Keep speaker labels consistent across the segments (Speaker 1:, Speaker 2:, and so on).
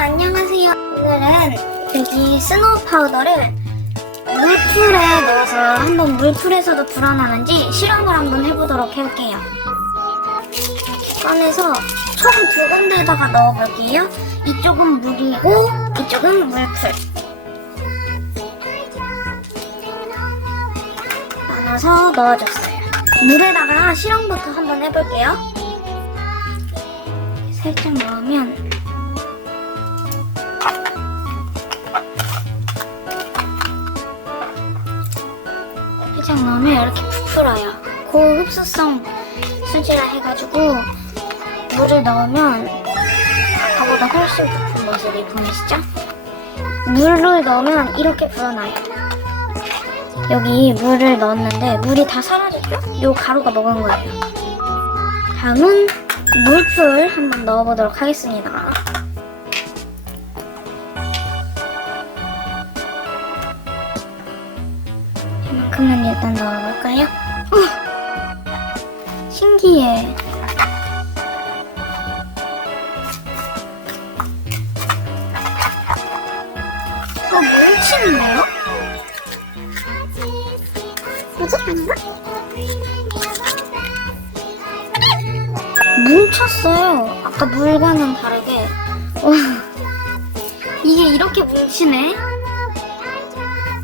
Speaker 1: 안녕하세요. 오늘은 여기 스노우 파우더를 물풀에 넣어서 한번 물풀에서도 불어나는지 실험을 한번 해보도록 해볼게요. 꺼내서 총 두 군데에다가 넣어볼게요. 이쪽은 물이고 이쪽은 물풀. 나눠서 넣어줬어요. 물에다가 실험부터 한번 해볼게요. 살짝 넣으면 살짝 넣으면 이렇게 부풀어요. 고흡수성 수지라 해가지고 물을 넣으면 아까보다 훨씬 부푼 모습이 보이시죠? 물을 넣으면 이렇게 불어나요. 여기 물을 넣었는데 물이 다 사라졌죠? 요 가루가 먹은 거예요. 다음은 물풀 한번 넣어보도록 하겠습니다. 이만큼만 일단 넣어볼까요? 어! 신기해. 어, 뭉치는데요? 뭐지? 아닌가? 뭉쳤어요. 아까 물과는 다르게. 와, 이게 이렇게 뭉치네?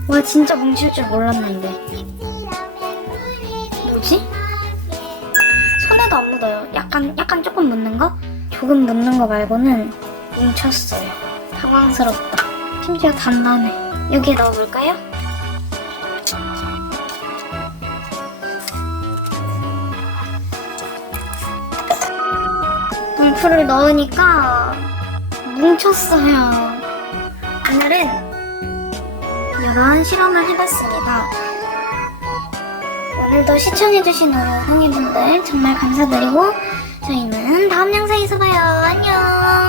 Speaker 1: 와, 진짜 뭉칠 줄 몰랐는데. 뭐지? 손에도 안 묻어요. 약간, 약간 조금 묻는 거? 조금 묻는 거 말고는 뭉쳤어요. 당황스럽다. 심지어 단단해. 여기에 넣어볼까요? 물풀을 넣으니까 뭉쳤어요. 오늘은 이런 실험을 해봤습니다. 오늘도 시청해주신 우리 홍이분들 정말 감사드리고 저희는 다음 영상에서 봐요. 안녕.